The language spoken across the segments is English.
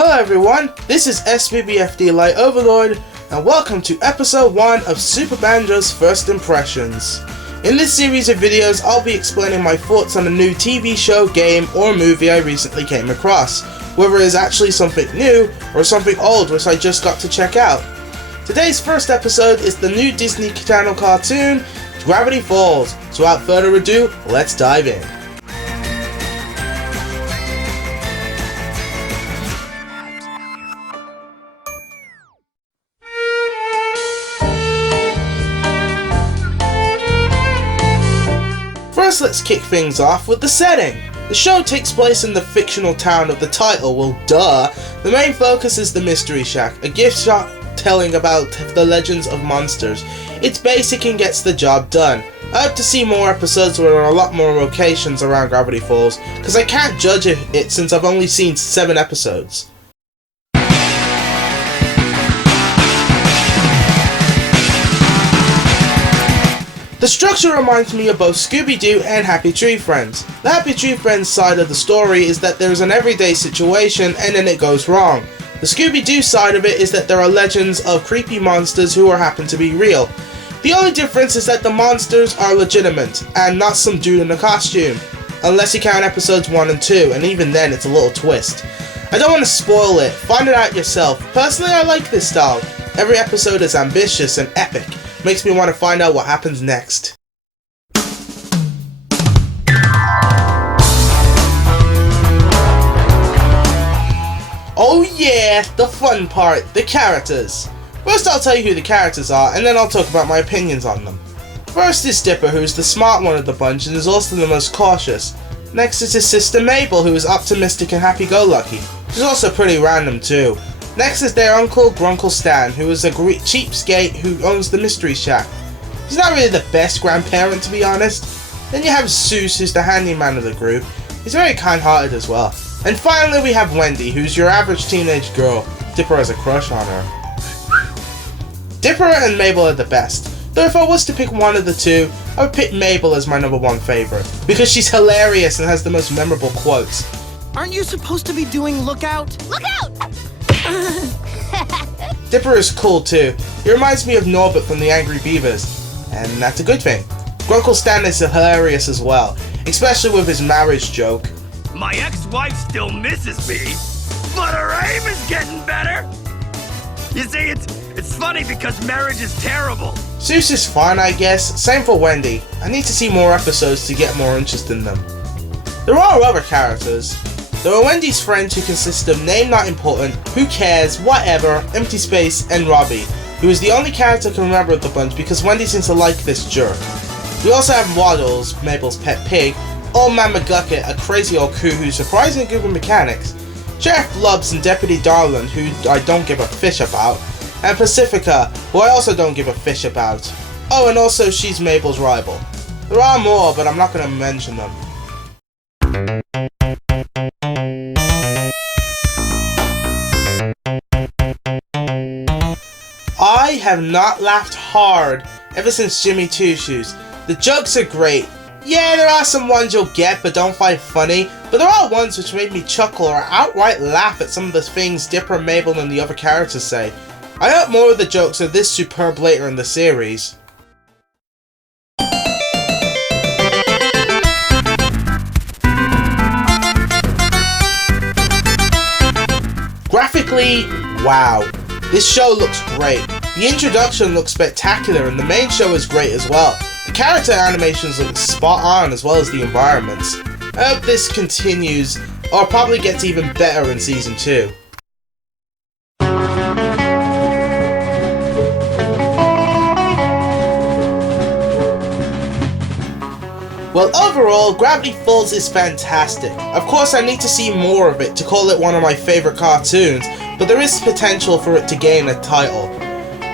Hello everyone, this is SBBFD Light Overlord, and welcome to episode 1 of Super Banjo's First Impressions. In this series of videos, I'll be explaining my thoughts on a new TV show, game, or movie I recently came across, whether it is actually something new, or something old which I just got to check out. Today's first episode is the new Disney Channel cartoon, Gravity Falls, so without further ado, let's dive in. First, let's kick things off with the setting. The show takes place in the fictional town of the title, well duh. The main focus is the Mystery Shack, a gift shop telling about the legends of monsters. It's basic and gets the job done. I hope to see more episodes where there are a lot more locations around Gravity Falls, because I can't judge it since I've only seen 7 episodes. The structure reminds me of both Scooby-Doo and Happy Tree Friends. The Happy Tree Friends side of the story is that there's an everyday situation and then it goes wrong. The Scooby-Doo side of it is that there are legends of creepy monsters who happen to be real. The only difference is that the monsters are legitimate and not some dude in a costume. Unless you count episodes 1 and 2, and even then it's a little twist. I don't want to spoil it, find it out yourself. Personally, I like this style. Every episode is ambitious and epic. Makes me want to find out what happens next. Oh yeah, the fun part, the characters. First I'll tell you who the characters are, and then I'll talk about my opinions on them. First is Dipper, who is the smart one of the bunch and is also the most cautious. Next is his sister Mabel, who is optimistic and happy-go-lucky. She's also pretty random too. Next is their uncle, Grunkle Stan, who is a cheapskate who owns the Mystery Shack. He's not really the best grandparent, to be honest. Then you have Seuss, who's the handyman of the group. He's very kind-hearted as well. And finally we have Wendy, who's your average teenage girl. Dipper has a crush on her. Dipper and Mabel are the best. Though if I was to pick one of the two, I would pick Mabel as my number 1 favorite. Because she's hilarious and has the most memorable quotes. Aren't you supposed to be doing lookout? Look out! Dipper is cool too. He reminds me of Norbert from the Angry Beavers, and that's a good thing. Grunkle Stan is hilarious as well, especially with his marriage joke. My ex-wife still misses me, but her aim is getting better. You see, it's funny because marriage is terrible. Seuss is fun, I guess. Same for Wendy. I need to see more episodes to get more interest in them. There are other characters. There are Wendy's friends who consist of Name Not Important, Who Cares, Whatever, Empty Space, and Robbie, who is the only character I can remember of the bunch because Wendy seems to like this jerk. We also have Waddles, Mabel's pet pig, Old Man McGucket, a crazy old coup who's surprisingly good with mechanics, Sheriff Blubbs and Deputy Darland, who I don't give a fish about, and Pacifica, who I also don't give a fish about. Oh, and also she's Mabel's rival. There are more, but I'm not going to mention them. I have not laughed hard ever since Jimmy Two Shoes. The jokes are great. Yeah, there are some ones you'll get but don't find funny, but there are ones which made me chuckle or outright laugh at some of the things Dipper, Mabel, and the other characters say. I hope more of the jokes are this superb later in the series. Graphically, wow. This show looks great. The introduction looks spectacular and the main show is great as well. The character animations look spot on as well as the environments. I hope this continues, or probably gets even better in season 2. Well, overall, Gravity Falls is fantastic. Of course, I need to see more of it to call it one of my favorite cartoons, but there is potential for it to gain a title.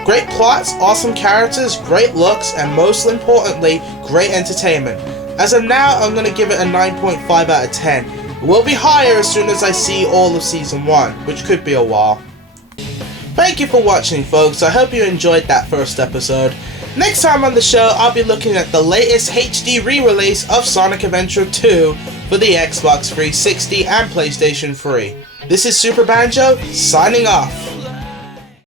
Great plots, awesome characters, great looks, and most importantly, great entertainment. As of now, I'm going to give it a 9.5 out of 10. It will be higher as soon as I see all of Season 1, which could be a while. Thank you for watching, folks. I hope you enjoyed that first episode. Next time on the show, I'll be looking at the latest HD re-release of Sonic Adventure 2 for the Xbox 360 and PlayStation 3. This is Super Banjo, signing off.